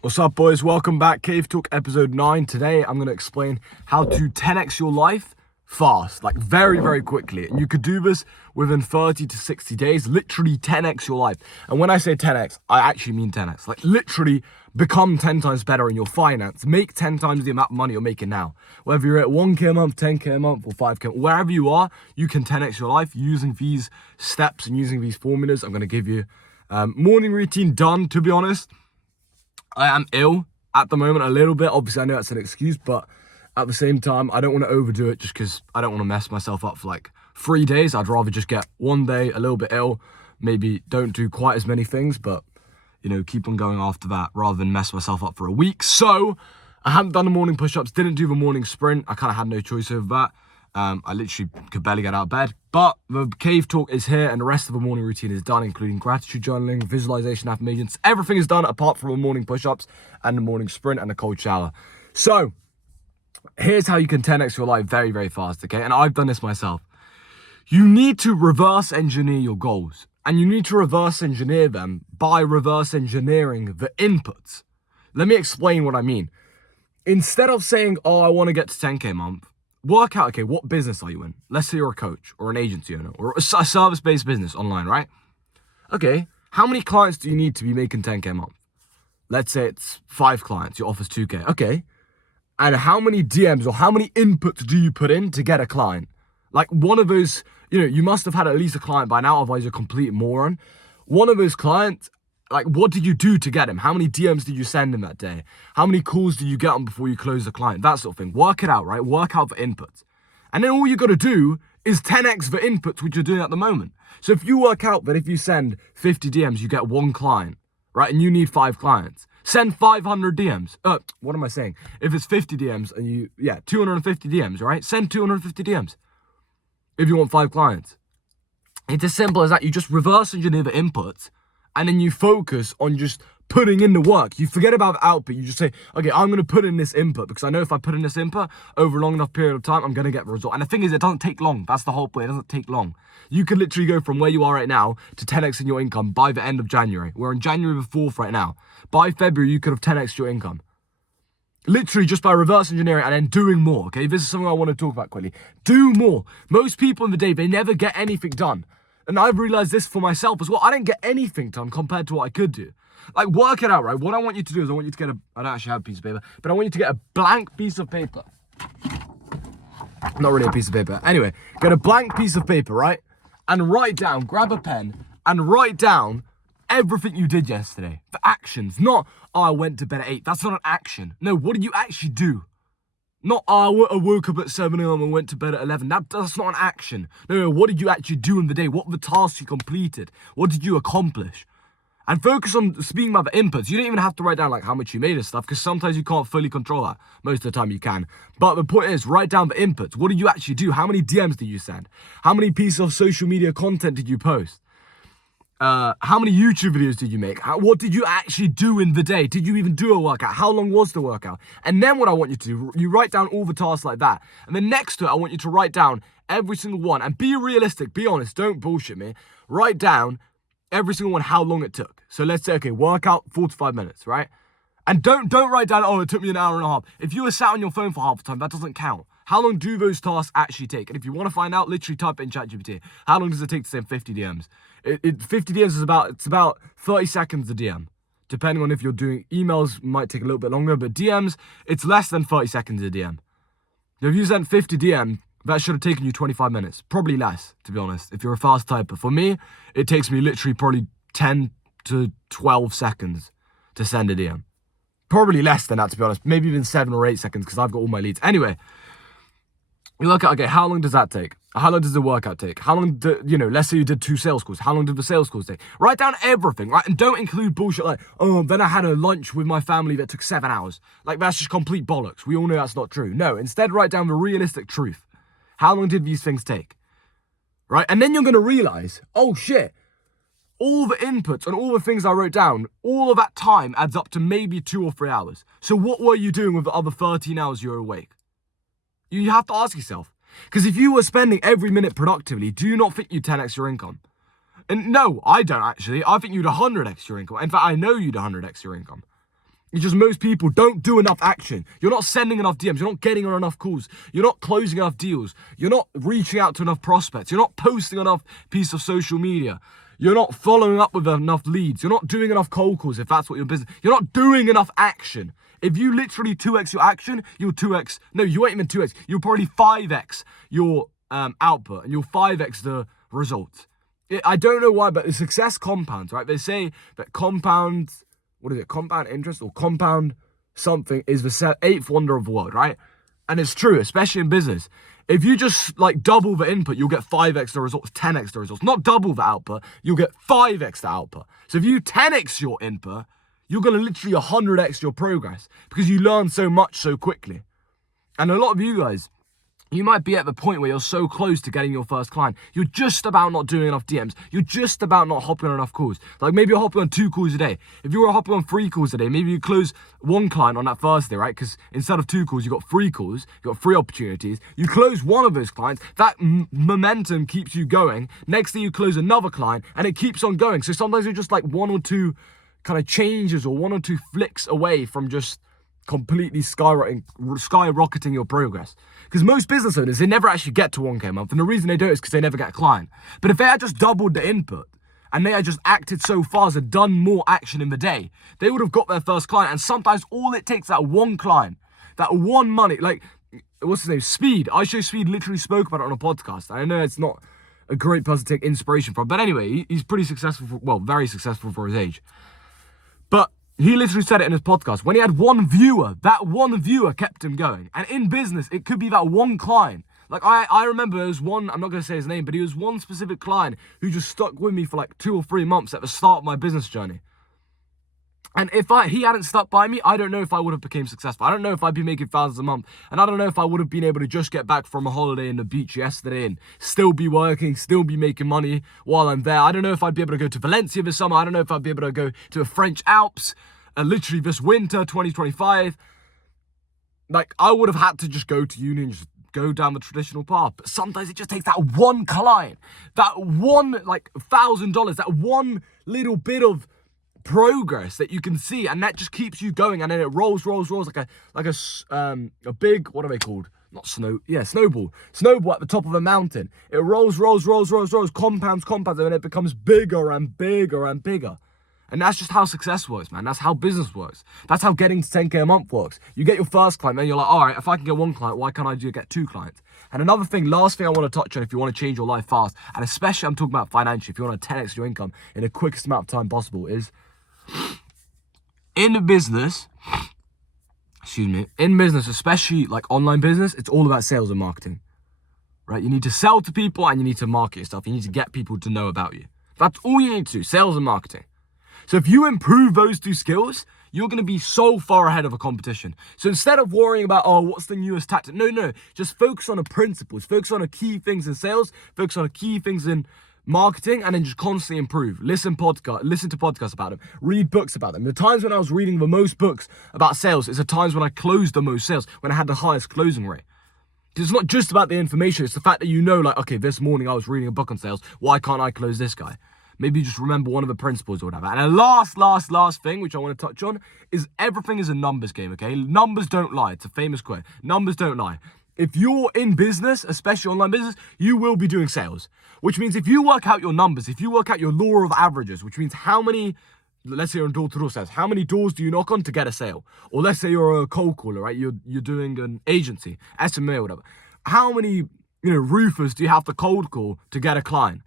What's up, boys? Welcome back. Cave Talk episode 9. Today, I'm going to explain how to 10x your life fast, like very, very quickly. And you could do this within 30 to 60 days, literally 10x your life. And when I say 10x, I actually mean 10x. Like literally become 10 times better in your finance. Make 10 times the amount of money you're making now. Whether you're at 1K a month, 10K a month, or 5K, wherever you are, you can 10x your life using these steps and using these formulas. I'm going to give you morning routine done, to be honest. I am ill at the moment a little bit. Obviously, I know that's an excuse, but at the same time, I don't want to overdo it just because I don't want to mess myself up for like 3 days. I'd rather just get one day a little bit ill, maybe don't do quite as many things, but, you know, keep on going after that rather than mess myself up for a week. So I haven't done the morning push-ups, didn't do the morning sprint. I kind of had no choice over that. I literally could barely get out of bed, but the cave talk is here and the rest of the morning routine is done, including gratitude journaling, visualization, affirmations. Everything is done apart from the morning push-ups and the morning sprint and a cold shower. So here's how you can 10x your life very, very fast, okay? And I've done this myself. You need to reverse engineer your goals, and you need to reverse engineer them by reverse engineering the inputs. Let me explain what I mean. Instead of saying, oh, I want to get to 10K a month, work out, okay, what business are you in? Let's say you're a coach or an agency owner or a service-based business online, right? Okay, how many clients do you need to be making 10K a month? Let's say it's 5 clients, your offer's 2K. Okay, and how many DMs or how many inputs do you put in to get a client? Like one of those, you must have had at least a client by now, otherwise you're a complete moron. One of those clients, like what did you do to get him? How many DMs did you send him that day? How many calls do you get on before you close the client? That sort of thing. Work it out, right? Work out the inputs. And then all you got to do is 10x the inputs which you're doing at the moment. So if you work out that if you send 50 DMs, you get 1 client, right? And you need 5 clients. Send 500 DMs. What am I saying? If it's 50 DMs and 250 DMs, right? Send 250 DMs if you want 5 clients. It's as simple as that. You just reverse engineer the inputs and then you focus on just putting in the work. You forget about the output. You just say, okay, I'm going to put in this input because I know if I put in this input over a long enough period of time, I'm going to get the result. And the thing is, it doesn't take long. That's the whole point. It doesn't take long. You could literally go from where you are right now to 10x in your income by the end of January. We're in January the 4th right now. By February, you could have 10x your income. Literally just by reverse engineering and then doing more, okay? This is something I want to talk about quickly. Do more. Most people in the day, they never get anything done. And I've realized this for myself as well. I didn't get anything done compared to what I could do. Like, work it out, right? What I want you to do is I want you to get I don't actually have a piece of paper, but I want you to get a blank piece of paper. Not really a piece of paper. Anyway, get a blank piece of paper, right? And write down, grab a pen, and write down everything you did yesterday. The actions. Not, oh, I went to bed at 8. That's not an action. No, what did you actually do? Not, oh, I woke up at 7 a.m. and went to bed at 11. That's not an action. No, what did you actually do in the day? What were the tasks you completed? What did you accomplish? And focus on speaking about the inputs. You don't even have to write down like how much you made and stuff because sometimes you can't fully control that. Most of the time you can. But the point is, write down the inputs. What did you actually do? How many DMs did you send? How many pieces of social media content did you post? How many YouTube videos did you make? What did you actually do in the day? Did you even do a workout? How long was the workout? And then what I want you to do, you write down all the tasks like that. And then next to it, I want you to write down every single one. And be realistic, be honest, don't bullshit me. Write down every single one how long it took. So let's say, okay, workout 45 minutes, right? And don't write down, oh, it took me an hour and a half. If you were sat on your phone for half the time, that doesn't count. How long do those tasks actually take? And if you want to find out, literally type it in ChatGPT. How long does it take to send 50 DMs? 50 DMs is about 30 seconds a DM. Depending on if you're doing emails, might take a little bit longer, but DMs, it's less than 30 seconds a DM. If you sent 50 DM, that should have taken you 25 minutes. Probably less, to be honest, if you're a fast typer. For me, it takes me literally probably 10 to 12 seconds to send a DM. Probably less than that, to be honest. Maybe even 7 or 8 seconds because I've got all my leads. Anyway, you look at, okay, how long does that take? How long does the workout take? How long let's say you did 2 sales calls. How long did the sales calls take? Write down everything, right? And don't include bullshit like, oh, then I had a lunch with my family that took 7 hours. Like, that's just complete bollocks. We all know that's not true. No, instead write down the realistic truth. How long did these things take? Right? And then you're going to realize, oh shit, all the inputs and all the things I wrote down, all of that time adds up to maybe 2 or 3 hours. So what were you doing with the other 13 hours you were awake? You have to ask yourself. Because if you were spending every minute productively, do you not think you'd 10x your income? And no, I don't actually. I think you'd 100x your income. In fact, I know you'd 100x your income. It's just most people don't do enough action. You're not sending enough DMs. You're not getting on enough calls. You're not closing enough deals. You're not reaching out to enough prospects. You're not posting enough piece of social media. You're not following up with enough leads. You're not doing enough cold calls if that's what your business. You're not doing enough action. If you literally 2x your action, you'll 2x. No, you won't even 2x. You'll probably 5x your output, and you'll 5x the results. I don't know why, but the success compounds, right? They say that compound interest or compound something is the eighth wonder of the world, right? And it's true, especially in business. If you just like double the input, you'll get 5x the results, 10x the results. Not double the output, you'll get 5x the output. So if you 10x your input, you're going to literally 100x your progress because you learn so much so quickly. And a lot of you guys, you might be at the point where you're so close to getting your first client. You're just about not doing enough DMs. You're just about not hopping on enough calls. Like maybe you're hopping on 2 calls a day. If you were hopping on 3 calls a day, maybe you close 1 client on that first day, right? Because instead of 2 calls, you got 3 calls. You got 3 opportunities. You close one of those clients. That momentum keeps you going. Next day you close another client and it keeps on going. So sometimes you're just like 1 or 2 kind of changes or 1 or 2 flicks away from just completely skyrocketing your progress. Because most business owners, they never actually get to 1K a month. And the reason they don't is because they never get a client. But if they had just doubled the input and they had just acted so fast and done more action in the day, they would have got their first client. And sometimes all it takes, that 1 client, that 1 money, like, what's his name? Speed. I Show Speed literally spoke about it on a podcast. I know it's not a great person to take inspiration from. But anyway, he's pretty successful, very successful for his age. But he literally said it in his podcast. When he had 1 viewer, that 1 viewer kept him going. And in business, it could be that 1 client. Like I remember there was one, I'm not going to say his name, but he was one specific client who just stuck with me for like 2 or 3 months at the start of my business journey. And if he hadn't stuck by me, I don't know if I would have become successful. I don't know if I'd be making thousands a month. And I don't know if I would have been able to just get back from a holiday in the beach yesterday and still be working, still be making money while I'm there. I don't know if I'd be able to go to Valencia this summer. I don't know if I'd be able to go to the French Alps literally this winter, 2025. Like, I would have had to just go to uni and just go down the traditional path. But sometimes it just takes that 1 client, that 1, like, $1,000, that 1 little bit of progress that you can see, and that just keeps you going, and then it rolls like a big, what are they called? Not snowball at the top of a mountain. It rolls, compounds, and then it becomes bigger and bigger and bigger. And that's just how success works, man. That's how business works. That's how getting to 10K a month works. You get your first client, then you're like, all right, if I can get 1 client, why can't I get 2 clients? And another thing, last thing I want to touch on, if you want to change your life fast, and especially I'm talking about financially, if you want to 10x your income in the quickest amount of time possible, is in business, especially like online business, it's all about sales and marketing, right? You need to sell to people and you need to market yourself. You need to get people to know about you. That's all you need to do, sales and marketing. So if you improve those 2 skills, you're going to be so far ahead of a competition. So instead of worrying about, what's the newest tactic? No, just focus on the principles, focus on the key things in sales, focus on the key things in marketing, and then just constantly improve. Listen to podcasts about them, read books about them. The times when I was reading the most books about sales is the times when I closed the most sales, when I had the highest closing rate. It's not just about the information, it's the fact that like, okay, this morning I was reading a book on sales, why can't I close this guy? Maybe you just remember one of the principles or whatever. And the last thing, which I want to touch on, is everything is a numbers game, okay? Numbers don't lie. It's a famous quote. Numbers don't lie. If you're in business, especially online business, you will be doing sales. Which means if you work out your numbers, if you work out your law of averages, which means how many, let's say you're in door-to-door sales, how many doors do you knock on to get a sale? Or let's say you're a cold caller, right? You're doing an agency, SMA or whatever. How many, roofers do you have to cold call to get a client?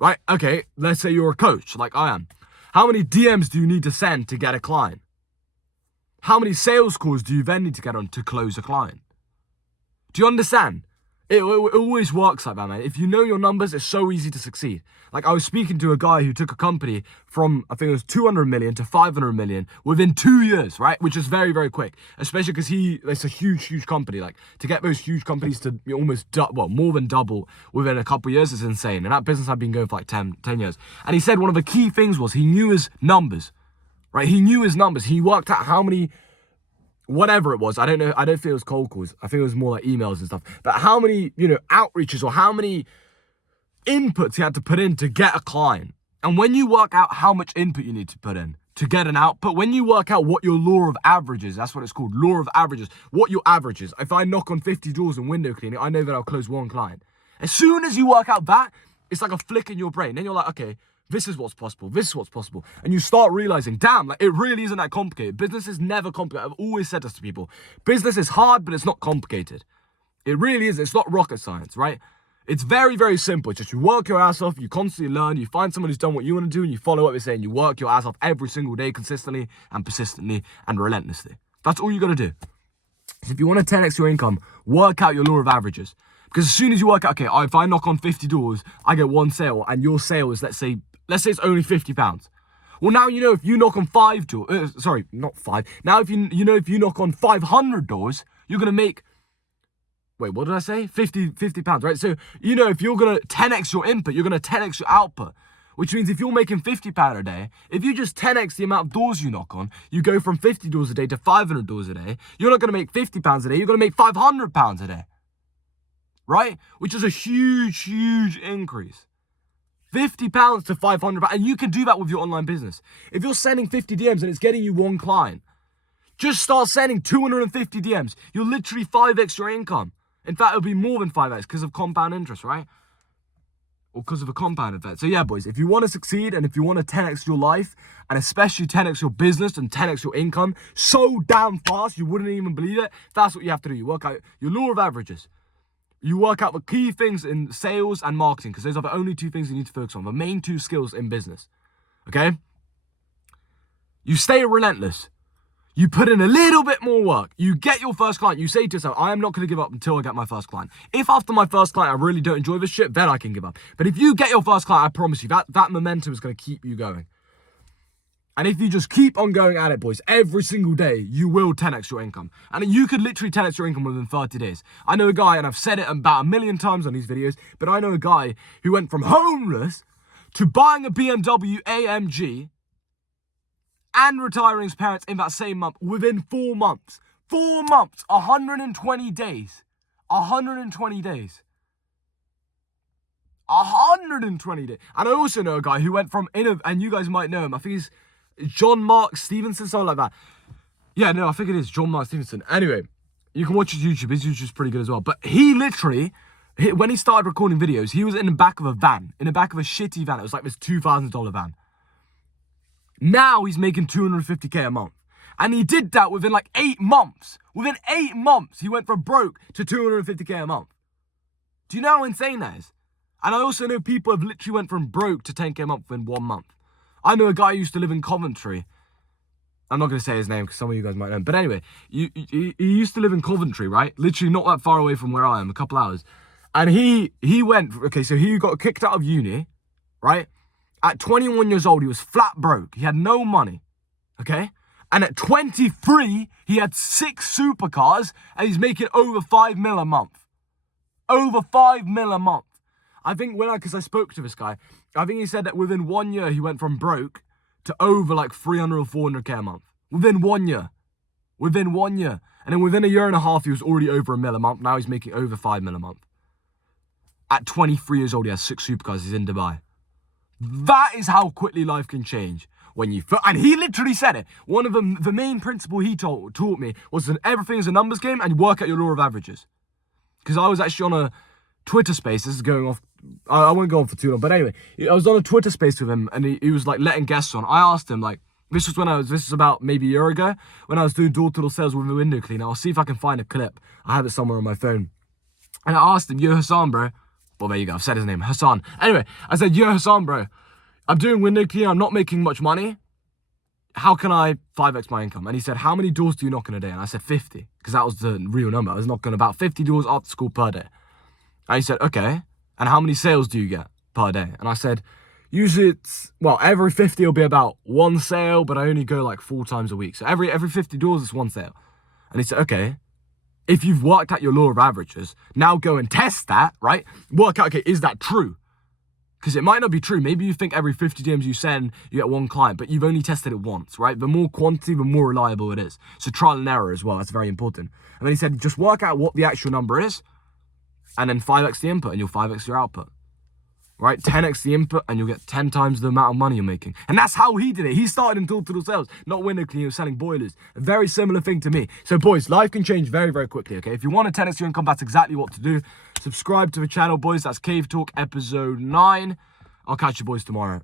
Right? Okay, let's say you're a coach like I am. How many DMs do you need to send to get a client? How many sales calls do you then need to get on to close a client? Do you understand? It always works like that, man. If you know your numbers, it's so easy to succeed. Like, I was speaking to a guy who took a company from, I think it was 200 million to 500 million within 2 years, right? Which is very, very quick. Especially because it's a huge company. Like, to get those huge companies to almost, more than double within a couple of years is insane. And that business had been going for like 10 years. And he said one of the key things was he knew his numbers, right? He knew his numbers. He worked out how many, whatever it was, I don't know, I don't think it was cold calls. I think it was more like emails and stuff. But how many, outreaches or how many inputs he had to put in to get a client. And when you work out how much input you need to put in to get an output. When you work out what your law of averages, that's what it's called, law of averages, what your average is. If I knock on 50 doors in window cleaning, I know that I'll close one client. As soon as you work out that, it's like a flick in your brain. Then you're like, okay, this is what's possible. This is what's possible. And you start realizing, damn, like it really isn't that complicated. Business is never complicated. I've always said this to people. Business is hard, but it's not complicated. It really is. It's not rocket science, right? It's very, very simple. It's just you work your ass off, you constantly learn, you find someone who's done what you want to do, and you follow what they're saying. You work your ass off every single day consistently and persistently and relentlessly. That's all you got to do. So if you want to 10x your income, work out your law of averages. Because as soon as you work out, okay, if I knock on 50 doors, I get one sale, and your sale is, let's say it's only £50. Well, now you know if you knock on 5 doors, sorry, not 5. Now if you know if you knock on 500 doors, you're going to make, wait, what did I say? 50 pounds, right? So, you know, if you're going to 10x your input, you're going to 10x your output. Which means if you're making £50 a day, if you just 10x the amount of doors you knock on, you go from 50 doors a day to 500 doors a day, you're not going to make £50 a day, you're going to make £500 a day. Right? Which is a huge, huge increase. £50 to £500, and you can do that with your online business. If you're sending 50 DMs and it's getting you one client, just start sending 250 DMs. You'll literally 5x your income. In fact, it'll be more than 5x because of compound interest, right? Or because of a compound effect. So yeah, boys, if you want to succeed and if you want to 10x your life, and especially 10x your business and 10x your income so damn fast, you wouldn't even believe it, that's what you have to do. You work out your law of averages. You work out the key things in sales and marketing, because those are the only two things you need to focus on, the main two skills in business, okay? You stay relentless. You put in a little bit more work. You get your first client. You say to yourself, I am not going to give up until I get my first client. If after my first client I really don't enjoy this shit, then I can give up. But if you get your first client, I promise you, that momentum is going to keep you going. And if you just keep on going at it, boys, every single day, you will 10x your income. And you could literally 10x your income within 30 days. I know a guy, and I've said it about 1,000,000 times on these videos, but I know a guy who went from homeless to buying a BMW AMG and retiring his parents in that same month within 4 months. 4 months, 120 days. 120 days. 120 days. And I also know a guy who went from, and you guys might know him, I think he's John Mark Stevenson, something like that. Yeah, no, I think it is John Mark Stevenson. Anyway, you can watch his YouTube. His YouTube's pretty good as well. But he literally, when he started recording videos, he was in the back of a van, in the back of a shitty van. It was like this $2,000 van. Now he's making $250K a month. And he did that within like 8 months. Within 8 months, he went from broke to $250K a month. Do you know how insane that is? And I also know people have literally went from broke to 10K a month in 1 month. I know a guy who used to live in Coventry. I'm not going to say his name because some of you guys might know him. But anyway, he used to live in Coventry, right? Literally not that far away from where I am, a couple hours. And he went, okay, so he got kicked out of uni, right? At 21 years old, he was flat broke. He had no money, okay? And at 23, he had 6 supercars and he's making over 5 mil a month. Over 5 mil a month. I think because I spoke to this guy, I think he said that within 1 year, he went from broke to over like 300 or 400K a month. Within 1 year. Within 1 year. And then within a year and a half, he was already over 1 mil a month. Now he's making over 5 mil a month. At 23 years old, he has 6 supercars. He's in Dubai. That is how quickly life can change. And he literally said it. One of the main principle he taught me was that everything is a numbers game and you work out your law of averages. Because I was actually on a Twitter space. This is going off. I won't go on for too long. But anyway, I was on a Twitter space with him and he was like letting guests on. I asked him like, this was about maybe a year ago when I was doing door-to-door sales with a window cleaner. I'll see if I can find a clip. I have it somewhere on my phone. And I asked him, yo, Hassan, bro. Well, there you go. I've said his name, Hassan. Anyway, I said, yo, Hassan, bro. I'm doing window cleaning. I'm not making much money. How can I 5x my income? And he said, how many doors do you knock in a day? And I said 50, because that was the real number. I was knocking about 50 doors after school per day. And he said, okay. And how many sales do you get per day? And I said, usually every 50 will be about 1 sale, but I only go like 4 times a week. So every 50 doors is 1 sale. And he said, okay, if you've worked out your law of averages, now go and test that, right? Work out, okay, is that true? Because it might not be true. Maybe you think every 50 DMs you send, you get 1 client, but you've only tested it once, right? The more quantity, the more reliable it is. So trial and error as well, that's very important. And then he said, just work out what the actual number is, and then 5x the input, and you'll 5x your output. right? 10x the input and you'll get 10 times the amount of money you're making. And that's how he did it. He started in door-to-door sales, not window cleaning, he was selling boilers. A very similar thing to me. So boys, life can change very, very quickly, okay? If you want to 10x your income, that's exactly what to do. Subscribe to the channel, boys. That's Cave Talk episode 9. I'll catch you boys tomorrow.